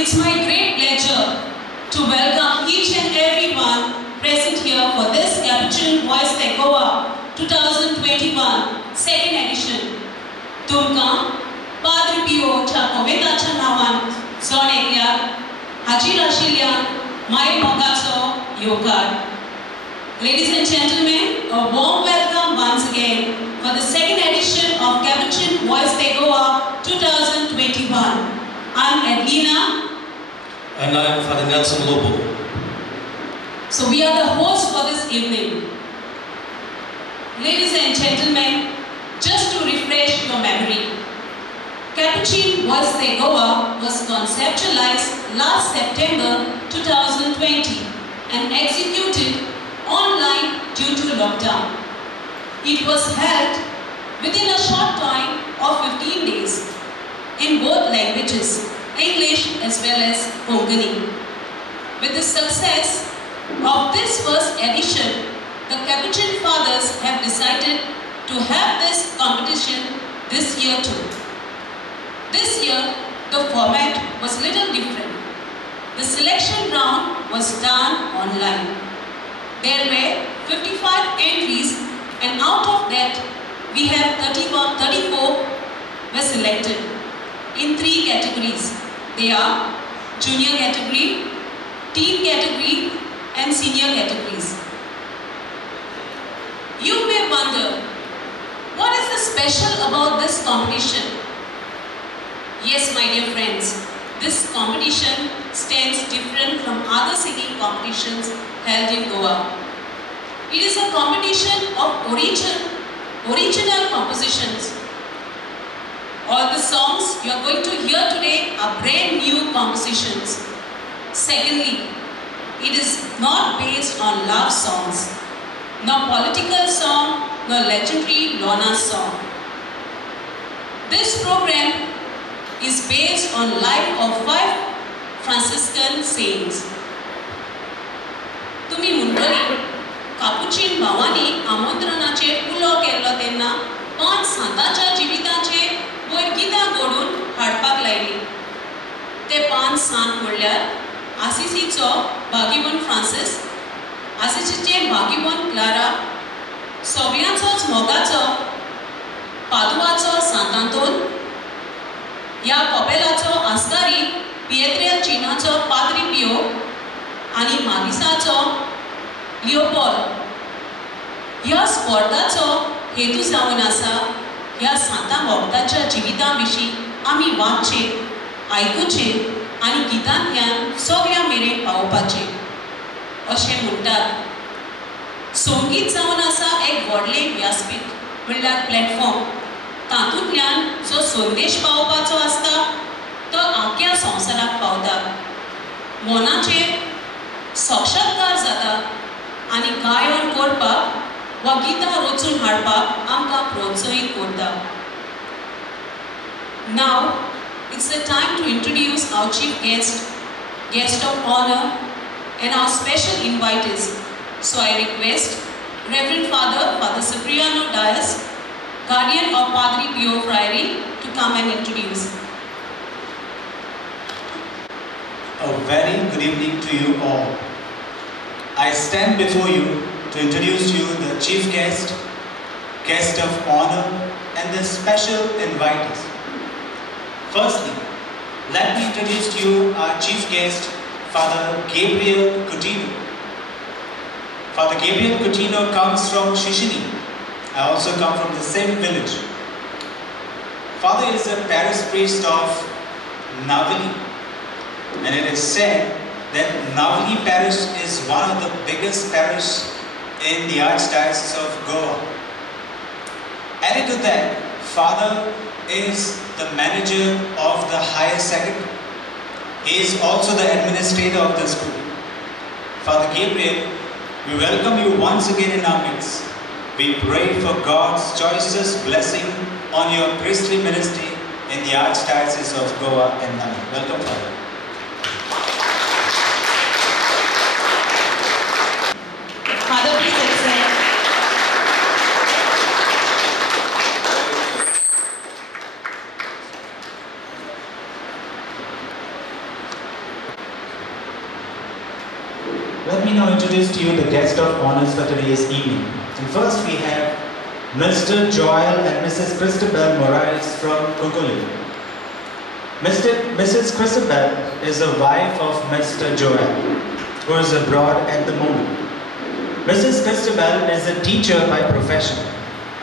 It's my great pleasure to welcome each and everyone present here for this Capuchin Voice de Goa 2021 second edition. Tumka Padre Pio Chakovetacha Nawan Zoneglia Hajira Shilyan Mai Mogatso Yogad. Ladies and gentlemen, a warm welcome once again for the second edition of Capuchin Voice de Goa 2021. I'm Edlina. And I'm Father Nelson Lobo. So we are the hosts for this evening. Ladies and gentlemen, just to refresh your memory, Capuchin Voice de Goa was conceptualized last September 2020 and executed online due to lockdown. It was held within a short time of 15 days in both languages, English as well as Konkani. With the success of this first edition, the Capuchin Fathers have decided to have this competition this year too. This year, the format was little different. The selection round was done online. There were 55 entries, and out of that, we have 34 were selected in 3 categories. They are junior category, teen category, and senior categories. You may wonder, what is the special about this competition? Yes, my dear friends, this competition stands different from other singing competitions held in Goa. It is a competition of original compositions. All the songs you are going to hear today are brand new compositions. Secondly, it is not based on love songs, nor political song, nor legendary Lorna song. This program is based on life of 5 Franciscan saints. तुम्ही मंडळी Capuchin भावांनी आमंत्रणाचेर उलो केल्लो तेन्ना 5 सांतांच्या जिविताचे वयर गितां घडून हाडपाक लायली. ते 5 सांत म्हणल्यार आसिसीचो भागीवन फ्रांसीस, आसिसीचे भागीवन क्लारा, सोबियांचोच मोगाचो पादुवाचो सांत आंतोन, या कॉपेलाचो आस्तारी पिएट्रियलचिनाचो पाद्री पियो आणि मागिसाचो लिओपोल. ह्या स्पर्धाचो हेतू जावन आसा ह्या सांता भक्तांच्या जिवितां विशीं आमी वाचचे, आयकुचे आनी गितांतल्यान सगळ्या मेरेन पावोवपाचे अशें म्हणटात. संगीत जावन आसा एक व्हडलें व्यासपीठ म्हणल्यार प्लॅटफॉर्म. तातूंतल्यान जो संदेश पावोवपाचो आसता तो आख्या संवसाराक पावता. मनाचेर साक्षात्कार जाता आनी गायन करपाक वा गितां रचून हाडपाक आमकां प्रोत्साहीत करता. Now it's the time to introduce our chief guest of honor, and our special invitees. So I request Reverend Father Cipriano Dias, guardian of Padre Pio Friary, to come and introduce. A very good evening to you all. I stand before you to introduce you the chief guest of honor, and the special invitees. Firstly, let me introduce to you our chief guest, Father Gabriel Coutinho. Father Gabriel Coutinho comes from Shishini. I also come from the same village. Father is a parish priest of Navali, and it is said that Navali parish is one of the biggest parish in the Archdiocese of Goa. Added to that, Father is the manager of the higher secondary. He is also the administrator of the school. Father Gabriel, we welcome you once again in our midst. We pray for God's choicest blessing on your priestly ministry in the Archdiocese of Goa and Navali. Welcome, Father. Father, please accept. Let me now introduce to you the guest of honors for today's evening. And first we have Mr. Joel and Mrs. Cristobal Morales from Ukuli. Mrs. Cristobal is the wife of Mr. Joel, who is abroad at the moment. Mrs. Cristobal is a teacher by profession.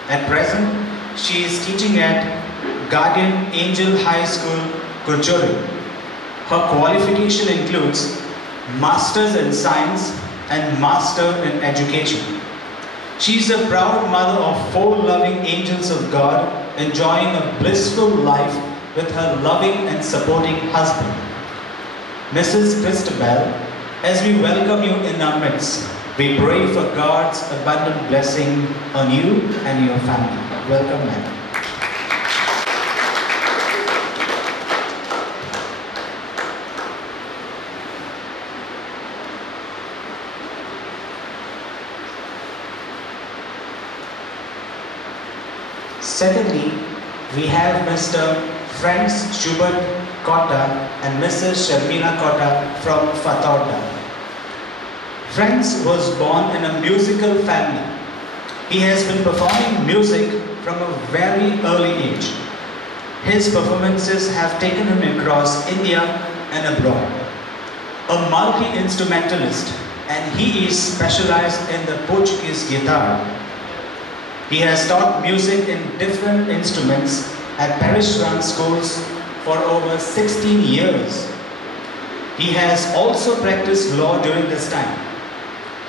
At present, she is teaching at Guardian Angel High School, Kurchori. Her qualification includes Masters in Science and Master in Education. She is a proud mother of 4 loving angels of God, enjoying a blissful life with her loving and supporting husband. Mrs. Cristobal, as we welcome you in our midst, we pray for God's abundant blessing on you and your family. Welcome, ma'am. Secondly, we have Mr. Franz Schubert Kota and Mrs. Sharmila Kota from Fatorda. Franz was born in a musical family. He has been performing music from a very early age. His performances have taken him across India and abroad. A multi-instrumentalist, and he is specialized in the Portuguese guitar. He has taught music in different instruments at parish-run schools for over 16 years. He has also practiced law during this time.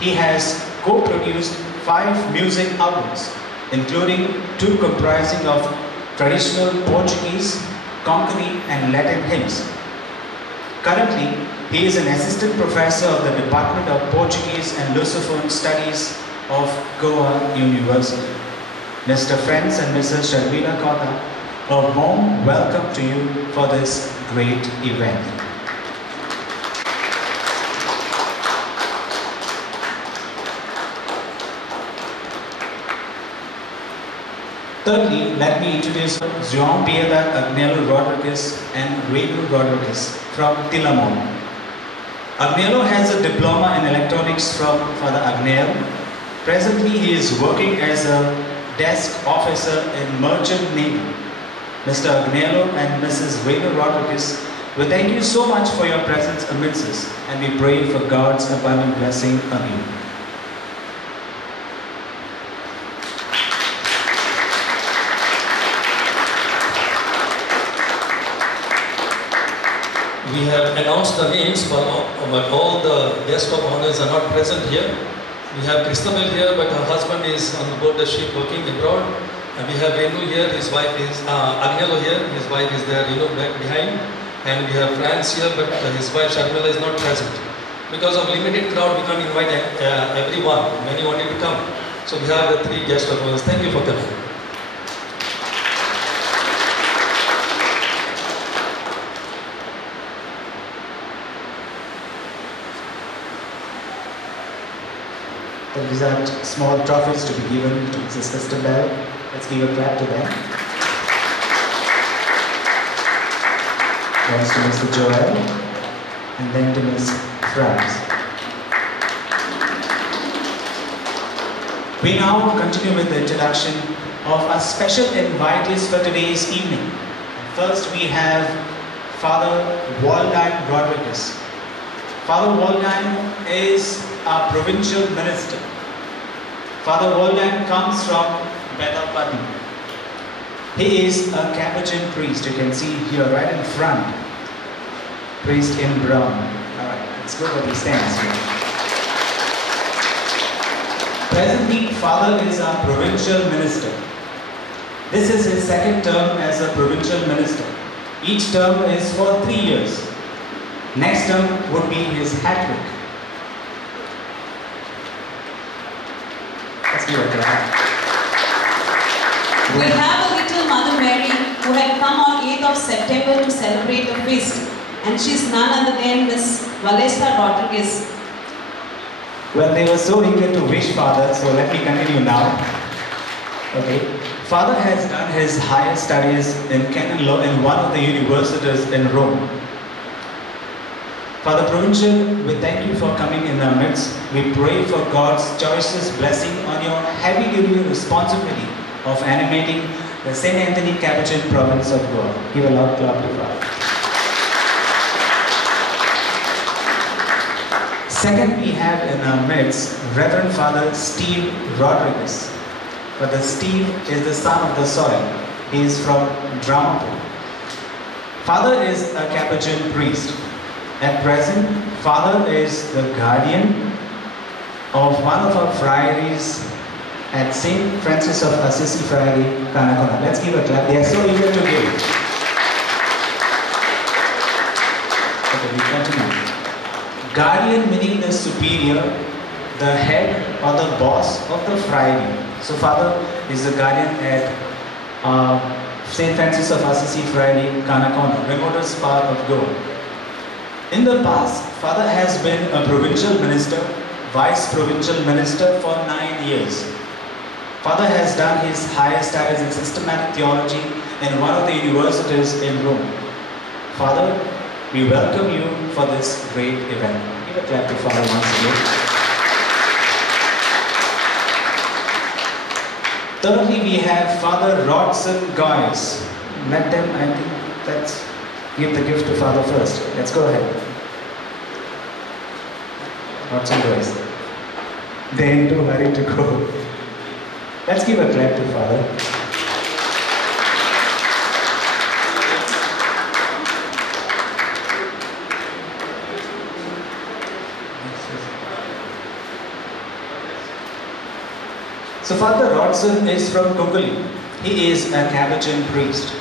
He has co-produced 5 music albums, including 2 comprising of traditional Portuguese, Konkani and Latin hymns. Currently, he is an assistant professor of the Department of Portuguese and Lusophone Studies of Goa University. Mr. Franz and Mrs. Sharmila Kota, a warm welcome to you for this great event. Thirdly, let me introduce Jean-Pierre Agnello Rodriguez and Renu Rodriguez from Tilamon. Agnello has a diploma in electronics from Father Agnello. Presently, he is working as a desk officer in Merchant Navy. Mr. Agnello and Mrs. Renu Rodriguez, we thank you so much for your presence amidst us, and we pray for God's abundant blessing on you. We have announced the names, but all the guests of honors are not present here. We have Cristobal here, but her husband is on board the ship working abroad. And we have Renu here, his wife is, Agnello here, his wife is there, back behind. And we have Franz here, but his wife Sharmila is not present. Because of limited crowd, we can't invite everyone. Many wanted to come. So we have the 3 guests of honors. Thank you for coming. These are small trophies to be given to Mrs. Cristobal. Let's give a clap to them. Thanks to Mr. Joel and then to Ms. Franz. We now continue with the introduction of our special invitees for today's evening. First we have Father Waldheim Rodriguez. Father Waldheim is our provincial minister. Father Waldheim comes from Betapati. He is a Capuchin priest. You can see here right in front. Priest in brown. Alright, it's good that he stands here. Presently, Father is our provincial minister. This is his 2nd term as a provincial minister. Each term is for 3 years. Next term would be his hat trick. Let's give a clap. We have a little Mother Mary who had come on 8th of September to celebrate the feast, and she's none other than Miss Valesa Rodriguez. Well, they were so eager to wish Father, so let me continue now. Okay. Father has done his higher studies in canon law in one of the universities in Rome. Father Provincial, we thank you for coming in our midst. We pray for God's choicest blessing on your heavy-duty responsibility of animating the St. Anthony Capuchin province of Goa. Give a loud clap to Father. Second, we have in our midst Reverend Father Steve Rodriguez. Father Steve is the son of the soil. He is from Dramapur. Father is a Capuchin priest. At present, Father is the guardian of one of our friaries at St. Francis of Assisi Friary, Kanakona. Let's give a clap. They are so eager to give. Okay, we continue. Guardian meaning the superior, the head or the boss of the friary. So Father is the guardian at St. Francis of Assisi Friary, Kanakona, remotest part of Goa. In the past, Father has been a provincial minister, vice provincial minister for 9 years. Father has done his higher studies in systematic theology in one of the universities in Rome. Father, we welcome you for this great event. Give a clap to Father once again. Thirdly, we have Father Rodson Goyes. Met them, I think that's... Give the gift to Father first. Let's go ahead. Rodson Goyes. They're in too hurry to go. Let's give a clap to Father. So Father Rodson is from Kukuli. He is a Capuchin priest.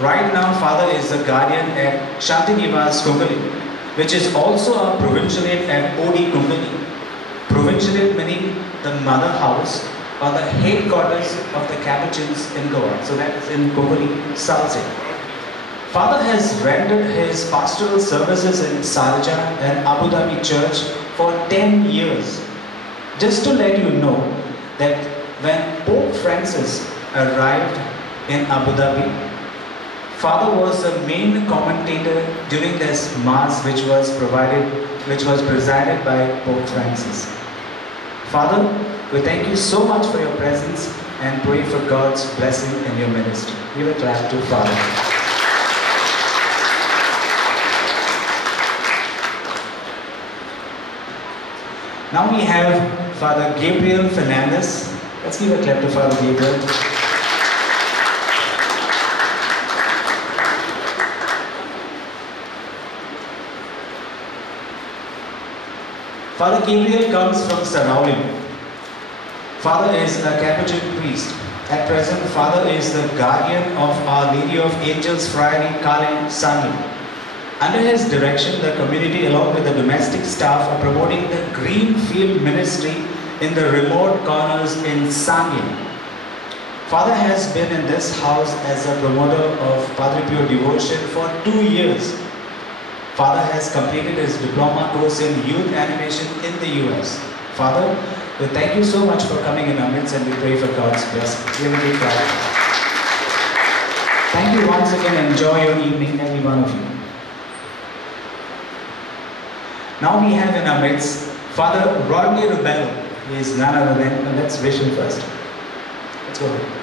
Right now, Father is the guardian at Shantinivas Kukuli, which is also a provincialate at Odi Kukuli. Provincialate meaning the mother house or the headquarters of the Capuchins in Goa. So that's in Kukuli, South Sea. Father has rendered his pastoral services in Sharjah and Abu Dhabi Church for 10 years. Just to let you know that when Pope Francis arrived in Abu Dhabi, Father was the main commentator during this Mass which was presided by Pope Francis. Father, we thank you so much for your presence and pray for God's blessing in your ministry. Give a clap to Father. Now we have Father Gabriel Fernandez. Let's give a clap to Father Gabriel. Father Gabriel comes from Sarauli. Father is a Capuchin priest. At present, Father is the guardian of Our Lady of Angels Friary, Kalen, Sangli. Under his direction, the community along with the domestic staff are promoting the Green Field Ministry in the remote corners in Sangli. Father has been in this house as a promoter of Padre Pio devotion for 2 years. Father has completed his diploma course in youth animation in the US. Father, we thank you so much for coming in our midst and we pray for God's blessing. Thank you once again. Enjoy your evening, every one of you. Now we have in our midst Father Rodney Rubello. He is none other than, let's wish him first. Let's go ahead.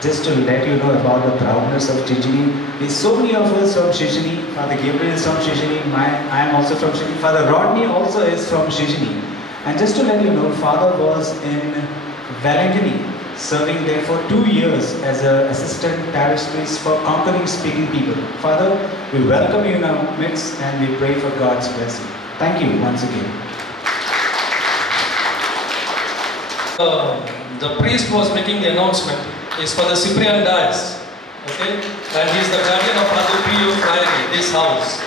Just to let you know about the proudness of Chichini. There's so many of us from Chichini. Father Gabriel is from Chichini. I am also from Chichini. Father Rodney also is from Chichini. And just to let you know, Father was in Valentini, serving there for 2 years as an assistant parish priest for conquering speaking people. Father, we welcome you in our midst and we pray for God's blessing. Thank you once again. The priest was making the announcement. It's for the Cyprian Dias, okay? And he's the guardian of Padre Pio Friary, this house.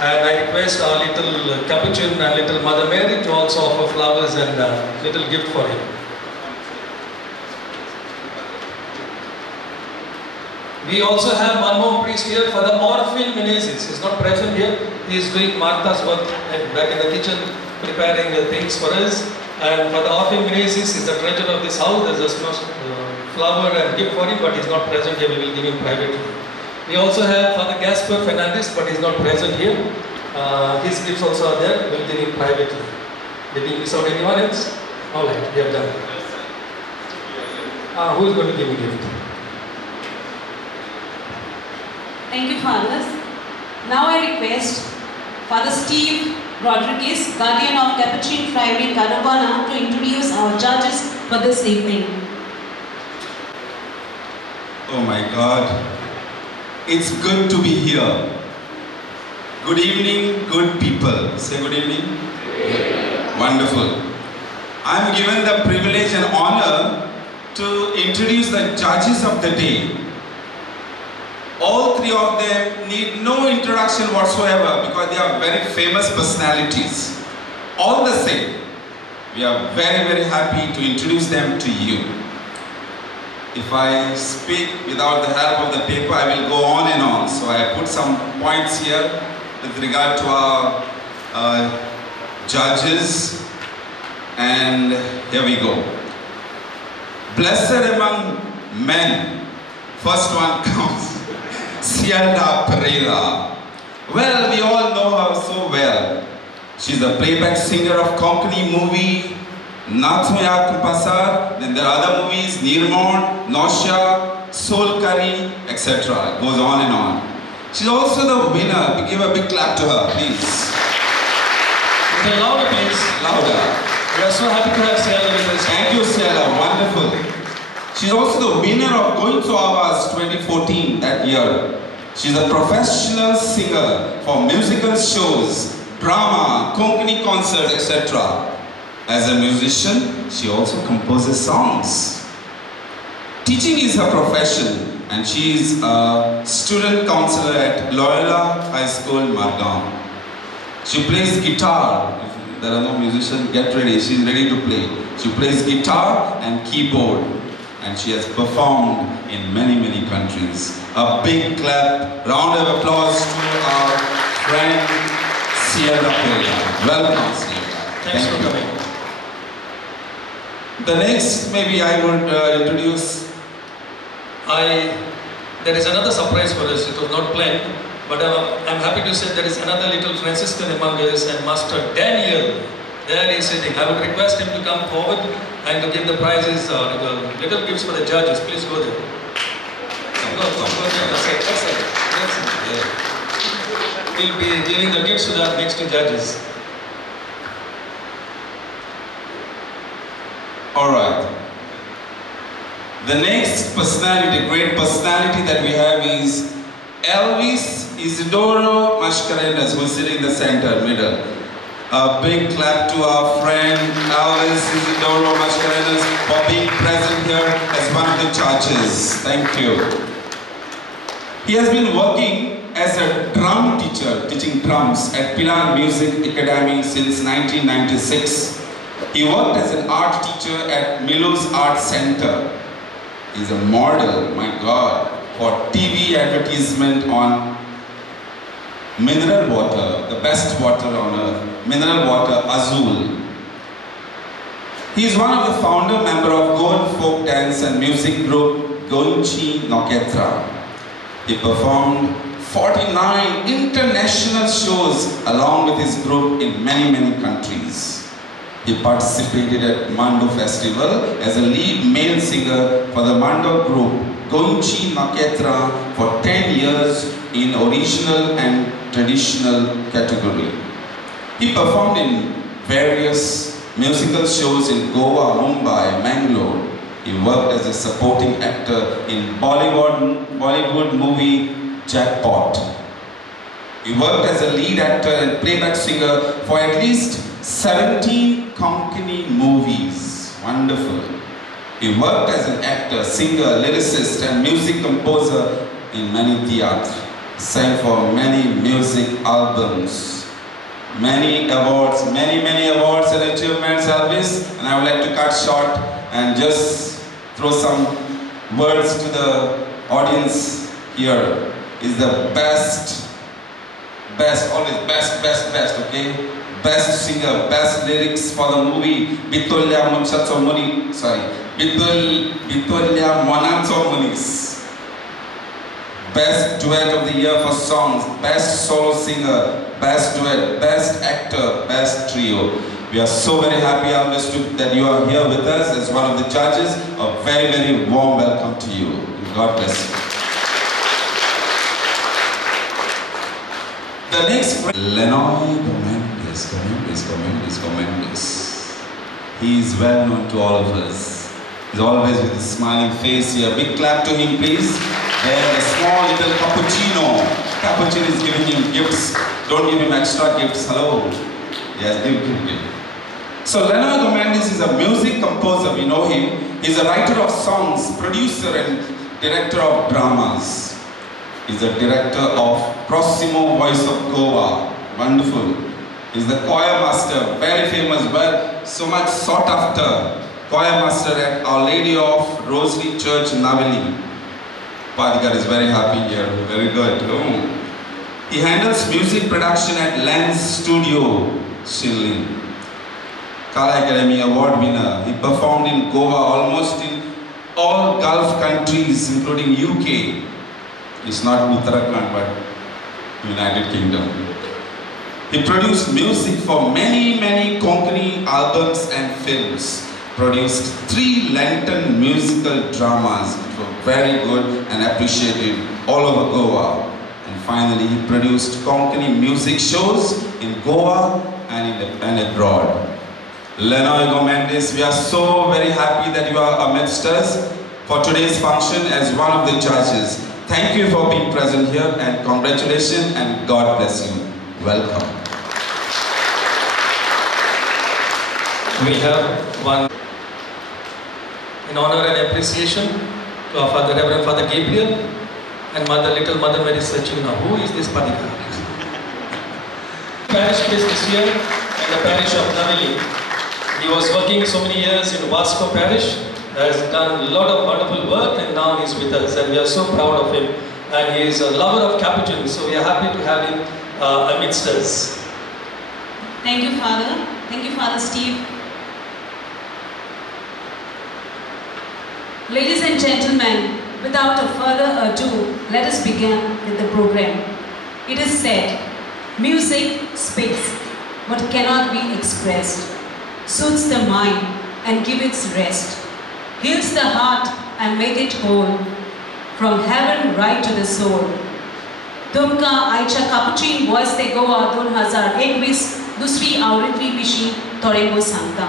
And I request our little Capuchin and little Mother Mary to also offer flowers and a little gift for him. We also have one more priest here for the orphan Menezes. He's not present here. He is doing Martha's work back in the kitchen, preparing things for us. And for the orphan Menezes, he's the treasurer of this house. There's a flower and gift for him, but he's not present here. We will give him privately. We also have Father Gabriel Fernandez, but he's not present here. His gifts also are there. We will give him privately. Did we miss out anyone else? All right, we have done. Who is going to give me a gift? Thank you, fathers. Now I request Father Steve Rodriguez, guardian of Capuchin Friary Tarragona, to introduce our judges for this evening. Oh my God, it's good to be here. Good evening, good people. Say good evening. Wonderful. I'm given the privilege and honor to introduce the judges of the day. All three of them need no introduction whatsoever because they are very famous personalities. All the same, we are very, very happy to introduce them to you. If I speak without the help of the paper, I will go on and on. So I put some points here with regard to our judges, and here we go. Blessed among men, first one comes Cielda Pereira. Well, we all know her so well. She's a playback singer of Konkani movie Nathuya Kupasar. Then there are other movies, Nirmon, Nosha, Soul Curry, etc. It goes on and on. She's also the winner. We give a big clap to her, please. Okay, louder, please. Louder. We are so happy to have Cielda with us. Thank you, Cielda. Wonderful. She's also the winner of Going to Awas 2014 that year. She's a professional singer for musical shows, drama, Konkani concerts, etc. As a musician, she also composes songs. Teaching is her profession, and she is a student counselor at Loyola High School, Margam. She plays guitar. If there are no musicians, get ready. She's ready to play. She plays guitar and keyboard, and she has performed in many, many countries. A big clap, round of applause to our friend Cielda Pereira. Welcome, Cielda. Thanks for coming. The next, maybe I would introduce. There is another surprise for us. It was not planned, but I'm happy to say there is another little Franciscan among us, and Master Daniel. There he is sitting. I would request him to come forward and to give the prizes, little gifts for the judges. Please go there. Go there. That's it. Yeah. We'll be giving the gifts to the next two judges. All right. The next personality, great personality that we have is Elvis Isidoro Mascarenhas, who is sitting in the center, middle. A big clap to our friend Elvis Isidoro Mascarenhas for being present here as one of the judges. Thank you. He has been working as a drum teacher, teaching drums at Pilar Music Academy since 1996. He worked as an art teacher at Milo's Art Center. He's a model, my God, for TV advertisement on mineral water, the best water on earth, mineral water, Azul. He is one of the founder member of Goan folk dance and music group Goinchi Noketra. He performed 49 international shows along with his group in many, many countries. He participated at Mando Festival as a lead male singer for the Mando group Goinchi Noketra for 10 years in original and traditional category. He performed in various musical shows in Goa, Mumbai, Mangalore. He worked as a supporting actor in Bollywood movie Jackpot. He worked as a lead actor and playback singer for at least 17 Konkani movies. Wonderful. He worked as an actor, singer, lyricist and music composer in many theatres. Sang for many music albums. Many awards and achievements, Elvis. And I would like to cut short and just throw some words to the audience here is the best, always best, okay? Best singer, best lyrics for the movie Bitolya Monatso Munis. Best duet of the year for songs, best solo singer, best duet, best actor, best trio. We are so very happy that you are here with us as one of the judges. A very, very warm welcome to you. God bless you. The next Lenoy Gomendis. He is well known to all of us. He's always with a smiling face here. Big clap to him, please. And a small little cappuccino. Cappuccino is giving him gifts. Don't give him extra gifts. Hello. Yes, give. So Lenoy Gomendis is a music composer. We know him. He's a writer of songs, producer and director of dramas. He's the director of Prossimo Voice of Goa. Wonderful. He's the choir master, very famous, but so much sought after choir master at Our Lady of Rosary Church, Naveli. Padikar is very happy here, very good. He handles music production at Lens Studio, Shilling. Kala Academy Award winner. He performed in Goa almost in all Gulf countries, including UK. It's not Uttarakhand, but United Kingdom. He produced music for many, many Konkani albums and films. Produced 3 Lenten musical dramas, which were very good and appreciated all over Goa. And finally, he produced Konkani music shows in Goa and abroad. Lenoy Gomendis, we are so very happy that you are amidst us for today's function as one of the judges. Thank you for being present here and congratulations and God bless you. Welcome. We have one in honor and appreciation to our Father, Reverend Father Gabriel and Little Mother Mary Sachina. Who is this Padikar? Parish priest this year in the parish of Naveli. He was working so many years in Vasco Parish, has done a lot of wonderful work, and now he's with us, and we are so proud of him. And he is a lover of Capuchin, so we are happy to have him amidst us. Thank you, Father. Thank you, Father Steve. Ladies and gentlemen, without a further ado, let us begin with the program. It is said, music speaks what cannot be expressed, soothes the mind and gives its rest, heals the heart and make it whole, from heaven right to the soul. तुमका आयच्या Capuchin voice दे गोवा 2021 दुसरी आवृत्ती विशीं थोडें सांगता.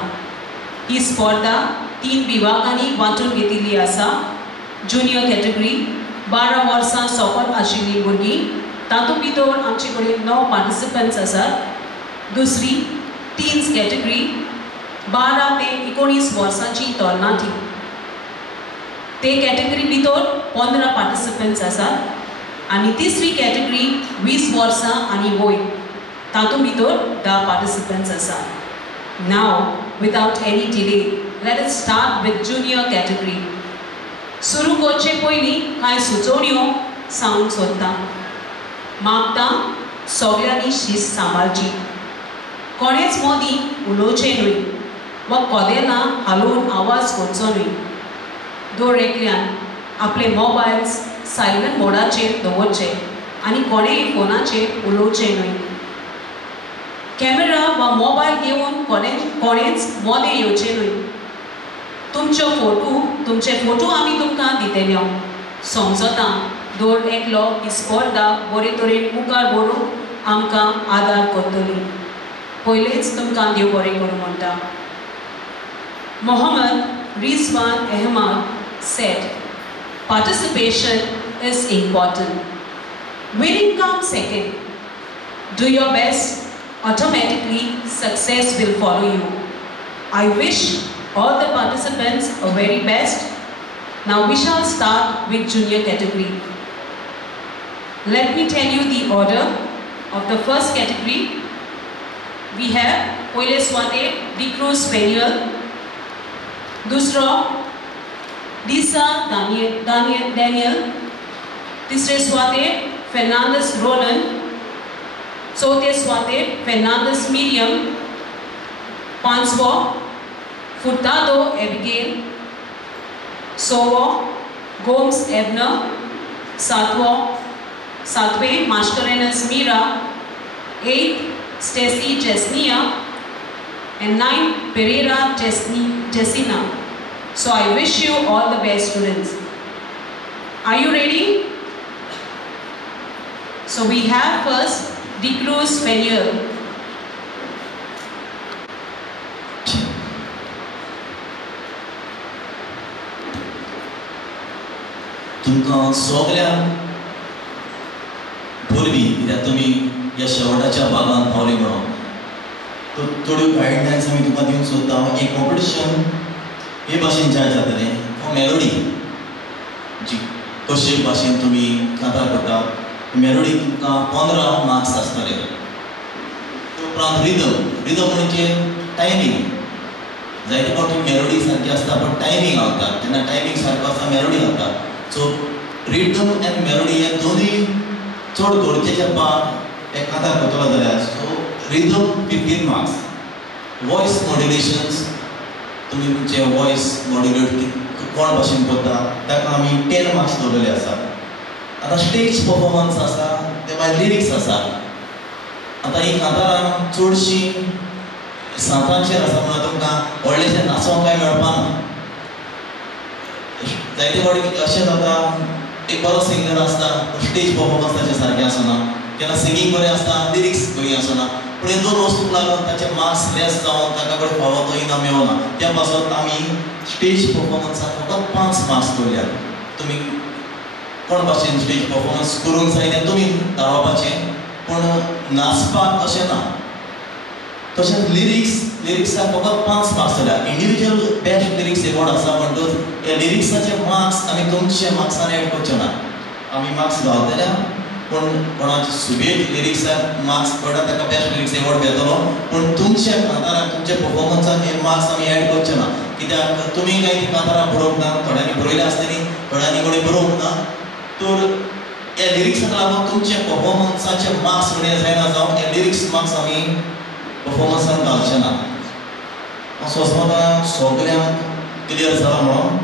ही स्पर्धा 3 विभागांनी वांटून घेतिल्ली आसा. ज्युनियर कॅटेगरी 12 वर्सां सकयल आशिल्लीं भुरगीं, तातूंत भितर आमचे कडेन 9 पार्टिसिपंट्स आसात. दुसरी टीन्स कॅटेगरी 12 ते 19 वर्सांची तरणाटी. ते कॅटेगरी भितर 15 पार्टिसिपंट्स आसात. आणि तिसरी कॅटेगरी 20 वर्सां आनी वयर, तातूंत भितर 10 पार्टिसिपंट्स आसात. Now, without any delay, let us start with junior category. सुरू करचे पयलीं कांय सुचोवण्यो सांगूंक सोदता. मागता सगळ्यांनी शिस्त सांबाळची. कोणेच मदीं उलोवचें न्हय वा कदेलां हालोवन आवाज करचो न्हय. दरेकल्यान आपले मोबायल्स सायलंट मोडाचेर दवरचे आनी कोणेय फोनाचेर उलोवचें न्हय. कॅमेरा वा मोबायल घेवन कोणेच मोदें येवचें न्हय. तुमचे फोटो आमी तुमकां दितल्यो. समजता दर एकलो ही स्पर्धा बरे तरेन मुखार व्हरूंक आमकां आदार करतली. पयलेच तुमकां देव बरें करूं म्हणटा. Mohammed Rizwan Ahmad said, participation is important. Winning comes second. Do your best. Automatically, success will follow you. I wish all the participants a very best. Now we shall start with junior category. Let me tell you the order of the first category. We have Poile Swate, Dicru Spaniel, Dusra, Disa Daniel, तिसरे सुवातेर फेर्नांडस रोलन, चौथे सुवातेर Fernandes Miriam, पांचवो Furtado Abigail, सोवो Gomes Abner, सातवें Mascarenhas Meera, 8th Stacy Jesnia, and 9th Pereira Jessina. So I wish you all the best, students. Are you ready? So we have first the Cruz Spaniel. तुमकां सगळ्यांक बोरवी कित्याक तुमी ह्या शेवटाच्या भागांत पावले म्हणून थोड्यो गायडलायन्स आमी तुमकां दिवंक सोदता. एक कॉम्पिटिशन हे भाशेन जाय जातलें फॉर मेलोडी, जी कशे भाशेन तुमी कांतार करता. मेलोडी तुमकां 15 मार्क्स आसतले. ते उपरांत रिदम म्हणजे टायमींग. जायते फावटी मेलोडी सारकी आसता पण टायमींग आवता. जेन्ना टायमींग सारको आसता मेलोडी आवता. सो रिदम एंड मेलोडी हे दोनूय चड गरजेचे पार्ट एक कांतार करतलो जाल्यार. सो रिदम 15 मार्क्स. वॉयस मॉड्युलेशन्स तुमी तुमचे वॉयस मॉड्युलेट कोण भाशेन करता ताका आमी 10 मार्क्स दवरलेले आसा. आतां स्टेज परफॉर्मन्स आसा ते भायर लिरिक्स आसा. आतां ही कांतारां चडशीं सातांचेर आसा म्हणून तुमकां व्हडलेशें नाचोंक काय मेळपाना. जायते फावटी अशें जाता एक बरो सिंगर आसता स्टेज परफॉर्मन्स ताचें सारकें आसना. केन्ना सिंगींग बरें आसता लिरिक्स बरी आसना. पूण हे दोन वस्तूक लागून ताचे मार्क्स लेस जावन ताका कडेन फावो तो इनाम मेळना. त्या पासून आमी स्टेज परफॉर्मन्साक फकत 5 मार्क्स दवरल्यात. तुमी कोण भाशेन स्टेज परफॉर्मन्स करूंक जाय तें तुमी दाखोवपाचें पूण नाचपाक अशें ना. तशेंच लिरिक्साक फकत 5 मार्क्स दिल्या. इंडिविज्युअल बेस्ट लिरिक्स एवॉर्ड आसा म्हणटूच हे लिरिक्साचे मार्क्स आमी तुमचे मार्क्सान एड करचे ना. आमी मार्क्स गावतल्या पूण कोणाचे सुबेज लिरिक्साक मार्क्स पडटा ताका बेस्ट लिरिक्स एवॉर्ड घेतलो. पूण तुमच्या कांताराक तुमच्या परफॉर्मन्साक हे मार्क्स आमी एड करचे ना. कित्याक तुमी कांय ती कांतारां बरोवंक ना. थोड्यांनी बरयल्या आसतली थोड्यांनी कोणी बरोवंक ना. तर ह्या लिरिक्साक लागून तुमचे परफॉर्मन्साचे मार्क्स उणे जायना जावन हे लिरिक्स मार्क्स आमी परफॉर्मन्साक घालचे ना. असो म्हाका सगळ्यांक क्लियर जाला म्हणून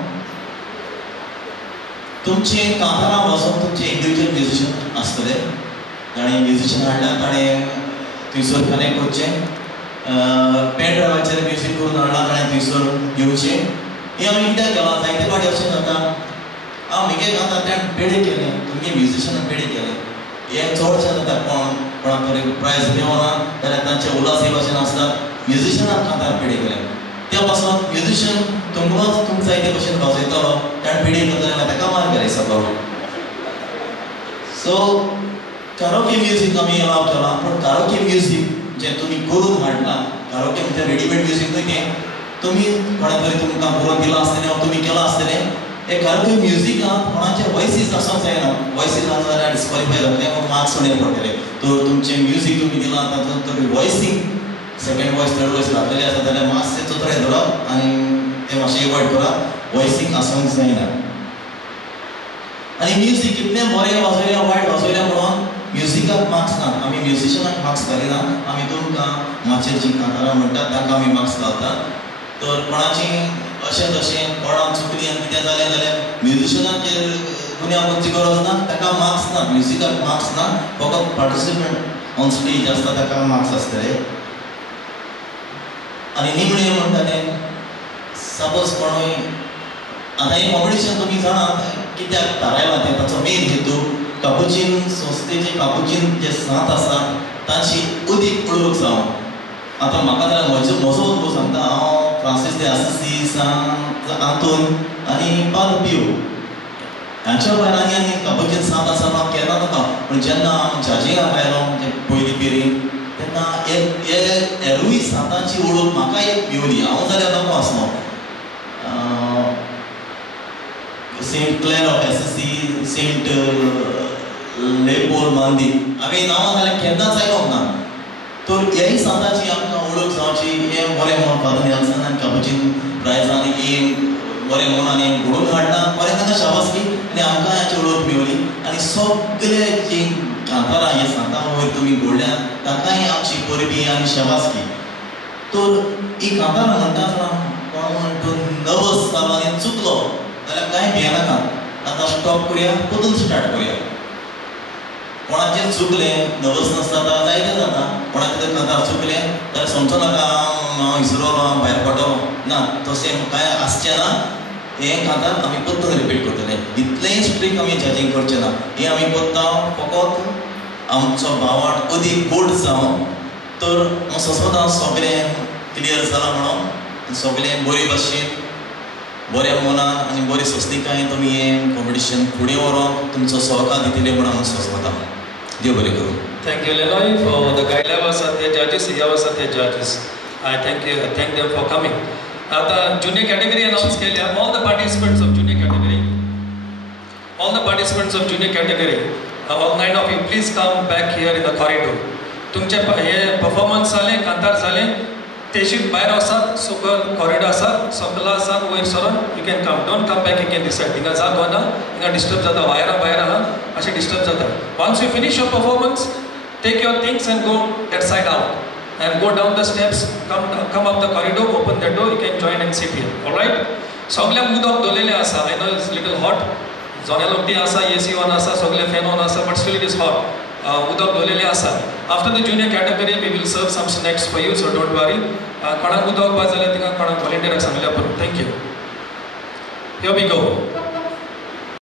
तुमचे कांतारां वाजोवन तुमचे इंडिविज्युअल म्युजिशियन आसतले. ताणें म्युजिशियन हाडला ताणें थंयसर कनेक्ट करचें. पेन ड्रायव्हाचेर म्युजीक करून हाडला ताणें थंयसर घेवचें. हें आमी कित्याक केलां जायते फावटी अशें जाता म्हगे गाता ताणें पेडे केलें तुमगे म्युजिशियनान पेडे केलें. हें चडशें जाता कोणाक तरी प्रायज मेळना जाल्यार तांचे उल्हास हे भाशेन आसतात म्युजिशियनान कांतार पेडे केलें. त्या पासून म्युजिशियन तुमकांच तुमकां जाय ते भशेन वाजयतलो ताणें पेडे करता जाल्यार ताका मार्क घाली सकलो. सो कारोके म्युजीक आमी अलाव केलां. पूण कारोके म्युजीक जें तुमी करून हाडला कारोके म्हणजे रेडीमेड म्युजीक न्हय तें तुमी कोणें तरी तुमकां करून दिलां आसतलें वा तुमी केलां आसतलें. हे कारोके म्युजिकांत कोणाचे वॉयसीस आसूंक जायना. वॉयसीस आसा जाल्यार डिस्क्वॉलिफाय जातले वा मार्क्स उणे पडटले. तर तुमचें म्युजीक तुमी दिलां तातूंत तुमी वॉयसींग सेकंड वॉयस थर्ड वॉयस घातलेले आसा जाल्यार मातशें चोतरें धरप आनी ते मातशें एवॉयड करप. वॉयसींग आसूंक जायना. आनी म्युजीक कितलें बरें वाजयलें वायट वाजयलें म्हणून म्युजिकाक मार्क्स नात. आमी म्युजिशियनाक मार्क्स घालिना. आमी तुमकां मातशें जीं कांतारां म्हणटात तांकां आमी मार्क्स घालतात. तर कोणाचें अशें तशें कोणाक चुकली आनी कितें जालें जाल्यार म्युजिशियनाचेर गुन्यांवाची गरज ना. ताका मार्क्स ना. म्युजिकाक मार्क्स ना. फकत पार्टिसिपेंट ऑन स्टेज आसता ताका मार्क्स आसतले. आनी निमणें म्हणटा तें सपोज कोणूय आतां हें कॉम्पिटिशन तुमी जाणात कित्याक थारायलां तें ताचो मेन हेतू कापुचीन संस्थेचे कापुचीन जे सांत आसा तांची अदीक वळख जावं. आतां म्हाका जाल्यार म्हजो अनुभव सांगता. हांव Francis de Assisi, San Anton आनी पाल पियो हांच्या भायर आनी कापुचीन सांत आसा म्हाका केन्ना नाका. पूण जेन्ना हांव जाजींगाक आयलो म्हणजे पयलीं पेरीन तेन्ना हेरूय सांतांची वळख म्हाका एक मेवली. हांव जाल्यार नको आसलो. Saint Clare of Assisi, Saint Leopold मांदी हांवें नांवां जाल्यार केन्नाच आयलोंक ना. तर ह्याय सांताची आमकां वळख जावची हें बरें म्हणून फादर नेल्सन आनी कापुचीन प्रायजांनी बरें म्हणून आनी घडोवन हाडना. बरें ताका शाबासकी आनी आमकां याची वळख मेळ्ळी आनी सगळे जी कांतारां हे सांता वयर तुमी घडल्यात ताकाय आमची परबी आनी शेवासकी. तर ही कांतारां म्हणटा आसतना कोण म्हणटा नर्वस जालो आनी चुकलो जाल्यार कांय भियेनाका. आतां स्टॉप करुया, परतून स्टार्ट करुया. कोणाचें चुकलें नर्वसनस जाता जायतें जाता. कोणाचें जर कांतार चुकलें जाल्यार समजो नाका हांव विसरलो हांव भायर पडटलो ना, तशें कांय आसचें ना. हें कांतार आमी परतून रिपीट करतले. इतलेंय स्ट्रीक आमी जजींग करचें ना. हें आमी करता फकत आमचो भावार्थ अदीक गोड जावं. तर हांव सस्वता सगळें क्लियर जालां म्हणून सगळें बरे भाशेन बऱ्या मनान आनी बरे सस्तिकायेन तुमी हें कॉम्पिटिशन फुडें व्हरोन तुमचो सहकार दितले म्हणून हांव सस्वता. देव बरें करूं. Thank you, Leroy, for the guidelines of the judges. Yes, the judges. I thank them for coming. Now, junior category announced. All the participants of junior category, all 9 of you, please come back here in the corridor. तुमचे हे performance जाले, कांतार जाले, तेशीत भायर आसात, सकयल corridor आसात, सकला आसात, वयर सरून you can come. Don't come back again this side. हिंगा जागो ना, हिंगा डिस्टर्ब जाता, भायर आहा अशें डिस्टर्ब जाता. Once you finish your performance, take your things and go that side out and go down the steps, come up the corridor, open the door, you can join and sit here. All right? Soglyam udok dolele asa. I know it's little hot. Zonalokti asa, AC on asa, sogle fan on asa, but still it is hot. Udok dolele asa. After the junior category, we will serve some snacks for you, so don't worry. Kanak udok bazale tinga kanak volunteer asangla. Thank you. Here we go.